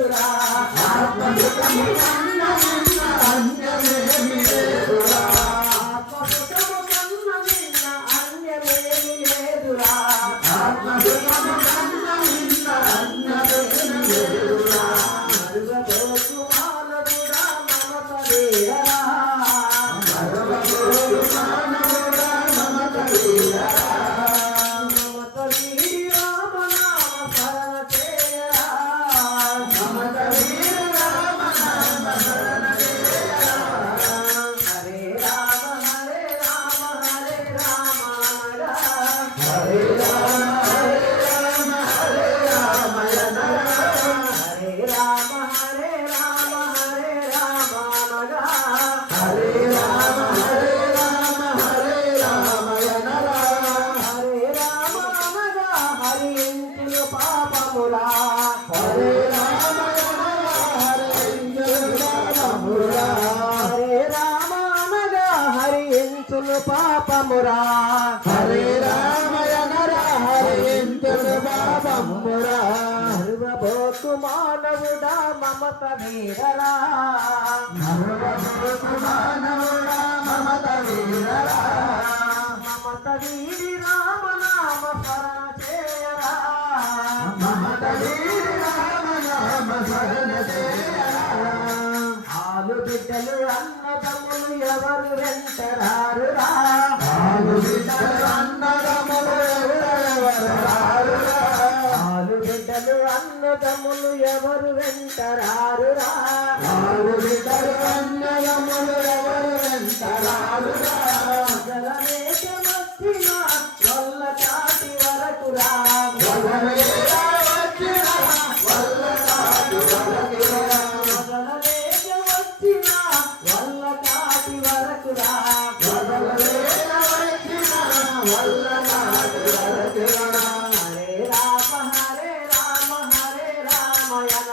లేదురా ఆత్మసుఖము కన్న మిన్న అన్యమేమి లేదురా ఆత్మసుఖము కన్న మిన్న అన్యమేమి లేదురా ఆత్మసుఖము కన్న మిన్న అన్యమేమి లేదురా మరువబోకు మానవుడా మమత వీరరా మరువబోకు మానవుడా మమత వీరరా పాపమురా హరే రామయనరా హరియంతులు పాపమురా మరువబోకు మానవుడా మమత వీరరా మరువబోకు మానవుడా మమత వీరరా మమత వీరి రామనామ స్మరణ చేయరా మమత వీరి రామనామ స్మరణ చేయరా ఆలు బిడ్డలు అన్నదమ్ములు ఎవరు వెంటరారురా ఆలు బిడ్డలు అన్నదమ్ములు ఎవరు రారురా ఆలు బిడ్డలు అన్నదమ్ములు ఎవరు వెంటరారురా ఆలు బిడ్డలు అన్నదమ్ములు ఎవరు వెంటరారురా జలమేక వచ్చిన వల్ల కాటి వరకురా జలమేక వచ్చిన వల్ల కాటి వరకురా హరే రామ హరే రామ హరే రామ యన